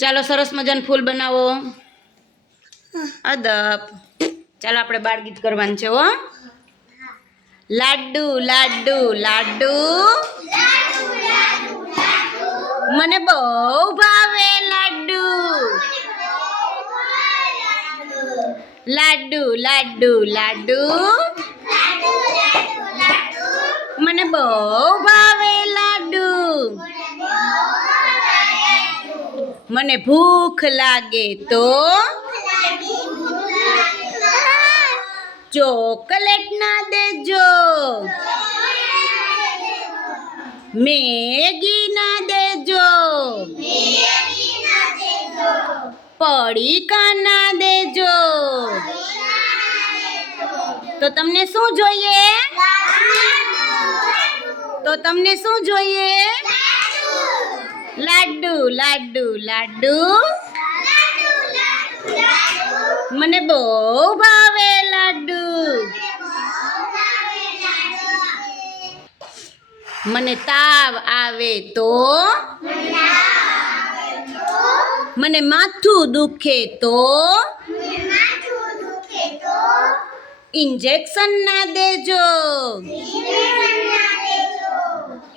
ચાલો સરસ મજાનું ફૂલ બનાવો. અદબ. ચાલો આપણે બાળ ગીત કરવાનું છે હો. લાડુ લાડુ લાડુ મને બહુ ભાવે લાડુ. લાડુ લાડુ લાડુ મને બહુ ભાવે લાડુ. મને ભૂખ લાગે તો ચોકલેટ ના દેજો, મેગી ના દેજો, પડીકા ના દેજો. તો તમને શું જોઈએ? તો તમને શું જોઈએ? લાડુ લાડુ લાડુ મને બહુ ભાવે લાડુ. મને તાવ આવે તો, મને માથું દુખે તો ઇન્જેક્શન ના દેજો,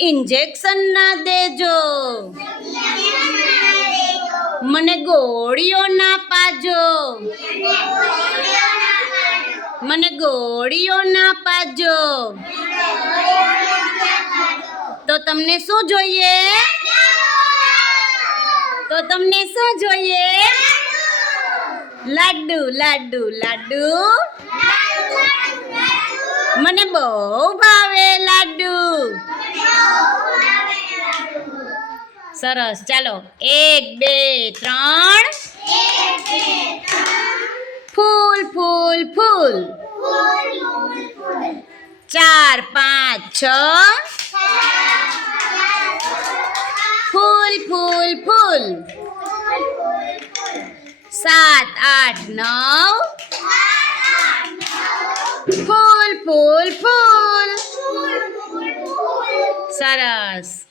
ઇન્જેક્શન ના દેજો. મને ગોળીઓ ના પાજો, મને ગોળીઓ ના પાજો. તો તમને શું જોઈએ? તો તમને શું જોઈએ? લાડુ લાડુ લાડુ મને બહુ ભાવે લાડુ. સરસ. ચાલો 1 2 3 ફૂલ ફૂલ ફૂલ. 4 5 6 ફૂલ ફૂલ ફૂલ. 7 8 9 ફૂલ ફૂલ ફૂલ. સરસ.